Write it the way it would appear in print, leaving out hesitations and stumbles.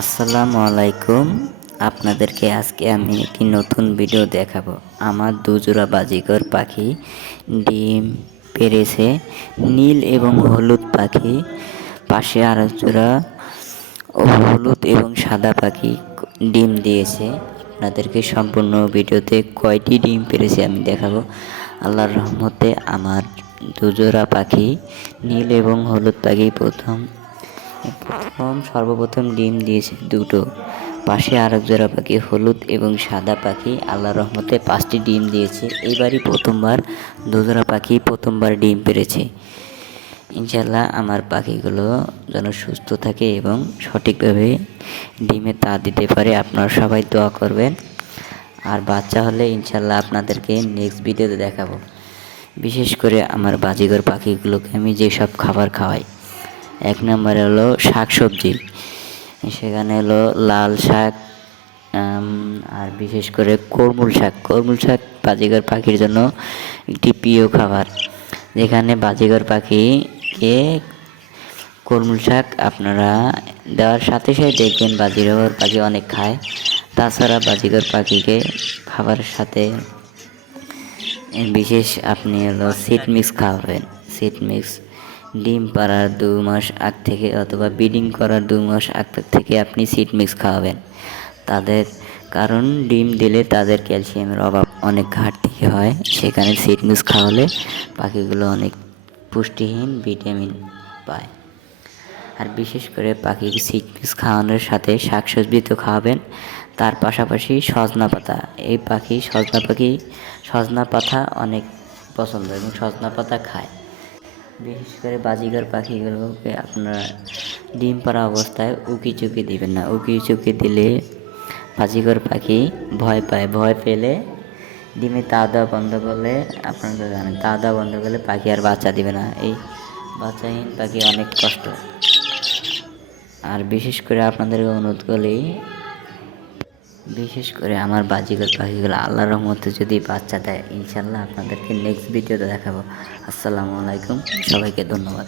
আসসালামু আলাইকুম। আপনাদেরকে আজকে আমি একটি নতুন ভিডিও দেখাবো। আমার দুজোড়া বাজিকর পাখি ডিম পেড়েছে। নীল এবং হলুদ পাখি, পাশে আরেক জোড়া হলুদ এবং সাদা পাখি ডিম দিয়েছে। আপনাদেরকে সম্পূর্ণ ভিডিওতে কয়টি ডিম পেড়েছে আমি দেখাবো। আল্লাহর রহমতে আমার দুজোড়া পাখি নীল এবং হলুদ পাখি সর্বপ্রথম ডিম দিয়েছে দুটো। পাশে আরেক জোড়া পাখি হলুদ এবং সাদা পাখি আল্লাহর রহমতে 5টি ডিম দিয়েছে। এইবারই প্রথমবার দুজোড়া পাখি প্রথমবার ডিম পেড়েছে। ইনশাল্লাহ আমার পাখিগুলো যেন সুস্থ থাকে এবং সঠিকভাবে ডিমে তা দিতে পারে। আপনারা সবাই দোয়া করবেন। আর বাচ্চা হলে ইনশাল্লাহ আপনাদেরকে নেক্সট ভিডিওতে দেখাবো। বিশেষ করে আমার বাজিঘর পাখিগুলোকে আমি যেসব খাবার খাওয়াই, এক নম্বরে হলো শাক সবজি। সেখানে হলো লাল শাক, আর বিশেষ করে কলমুল শাক বাজিঘর পাখির জন্য একটি প্রিয় খাবার। যেখানে বাজিঘর পাখিকে কলমুল শাক আপনারা দেওয়ার সাথে সাথে দেখবেন বাজিঘর পাখি অনেক খায়। তাছাড়া বাজিঘর পাখিকে খাবারের সাথে বিশেষ আপনি হলো সিড মিক্স খাওয়াবেন। সিড মিক্স ডিম পাড়ার 2 মাস আগ থেকে অথবা ব্রিডিং করার 2 মাস আগ থেকে আপনি সিড মিক্স খাওয়াবেন তাদের। কারণ ডিম দিলে তাদের ক্যালসিয়ামের অভাব অনেক ঘাটতি হয়, সেখানে সিড মিক্স খাওয়ালে পাখিগুলো অনেক পুষ্টিহীন ভিটামিন পায়। আর বিশেষ করে পাখিকে সিড মিক্স খাওয়ানোর সাথে শাকসবজি তো খাওয়াবেন, তার পাশাপাশি সজনা পাতা। এই পাখি সজনা পাতা অনেক পছন্দ এবং সজনা পাতা খায়। বিশেষ করে বাজিঘর পাখিগুলোকে আপনারা ডিম পাড়া অবস্থায় উকি চুকি দিবেন না। উকি চুকি দিলে বাজিঘর পাখি ভয় পায়। ভয় পেলে ডিমে তা দেওয়া বন্ধ করলে, আপনারা তো জানেন, তা দেওয়া বন্ধ করলে পাখি আর বাচ্চা দিবে না। এই বাচ্চাহীন পাখি অনেক কষ্ট। আর বিশেষ করে আপনাদেরকে অনুরোধ করি, বিশেষ করে আমার বাজিঘর পাখিগুলো আল্লাহর রহমতে যদি বাচ্চা দেয়, ইনশাল্লাহ আপনাদেরকে নেক্সট ভিডিওতে দেখাবো। আসসালামু আলাইকুম, সবাইকে ধন্যবাদ।